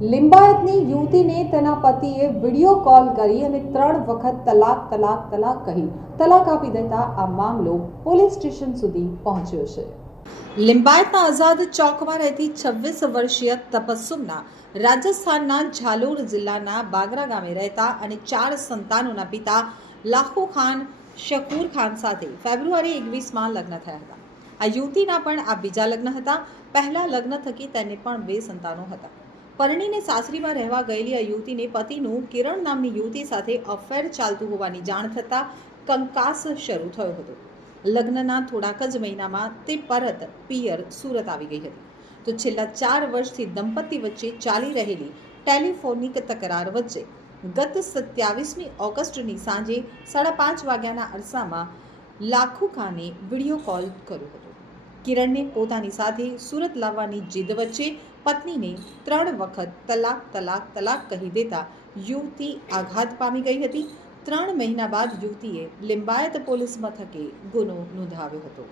લિંબાયતની યુવતીને તેના પતિએ વીડિયો કોલ કરી અને ત્રણ વખત તલાક તલાક તલાક કહી તલાક આપી દેતા આ મામલો પોલીસ સ્ટેશન સુધી પહોંચ્યો છે. લિંબાયતના આઝાદ ચોકમાં રહેતી છવ્વીસ વર્ષીય તપસ્સુમના રાજસ્થાનના ઝાલોર જિલ્લાના બાગરા ગામે રહેતા અને ચાર સંતાનોના પિતા લાખો ખાન શકૂર ખાન સાથે ફેબ્રુઆરી એકવીસમાં લગ્ન થયા હતા. આ યુવતીના પણ આ બીજા લગ્ન હતા. પહેલા લગ્ન થકી તેને પણ બે સંતાનો હતા. પરણીને સાસરીમાં રહેવા ગયેલી આ યુવતીને પતિનું કિરણ નામની યુવતી સાથે અફેર ચાલતું હોવાની જાણ થતાં કંકાસ શરૂ થયો હતો. લગ્નના થોડાક જ મહિનામાં તે પરત પિયર સુરત આવી ગઈ હતી. તો છેલ્લા ચાર વર્ષથી દંપતી વચ્ચે ચાલી રહેલી ટેલિફોનિક તકરાર વચ્ચે ગત સત્યાવીસમી ઓગસ્ટની સાંજે સાડા પાંચ વાગ્યાના અરસામાં લાખુ ખાને વીડિયો કોલ કર્યો હતો. કિરણને પોતાની સાથે સુરત લાવવાની જીદ વચ્ચે પત્નીને ત્રણ વખત તલાક તલાક તલાક કહી દેતા યુવતી આઘાત પામી ગઈ હતી. ત્રણ મહિના બાદ યુવતીએ લિંબાયત પોલીસ મથકે ગુનો નોંધાવ્યો હતો.